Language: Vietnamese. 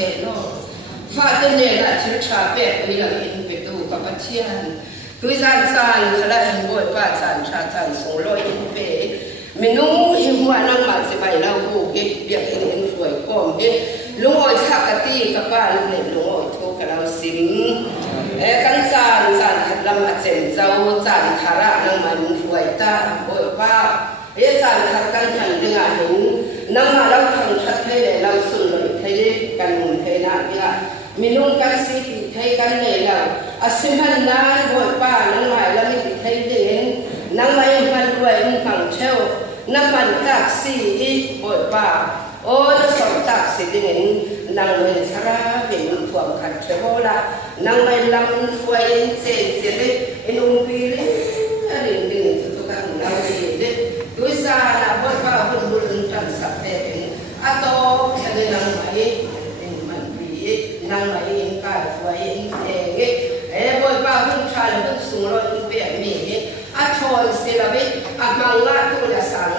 xe lo pha tên này là chữ trà bẹt ấy là in bẹt tu cả bát chiên cứ gian san khá là in bội ba san trà san sống lo in bẹt mình nung in hoa năng mà sẽ bày lao cụ cái việc in tuổi com cái lung oi thắc cái ti các ba lúc này lung oi thu cái lao sim căn san san làm mà chèn dâu san khá là năng mà in tuổi ta bội ba san khá căn thành đừng à những năng mà lao thằng thật thế để lao sừng rồi thế đấy cần thế nào đi à mình nung căn si thì thấy căn này là sim hành na bội ba năng mày là mình thấy đến năng mày hành đuổi bằng treo năng mình taxi bội ba ô nó sống taxi đi đến năng mình ra về mình thuận khăn treo là năng mày làm quay trên đấy nung pi đấy đến đến tụi các năng gì đấy tôi ra là bội ba vẫn luôn tràn sạch đấy à to cái năng mày năng mày cái quay cái bội ba vẫn tràn vẫn xuống rồi vẫn về mình à thôi sẽ là biết à mang lại tôi là sáng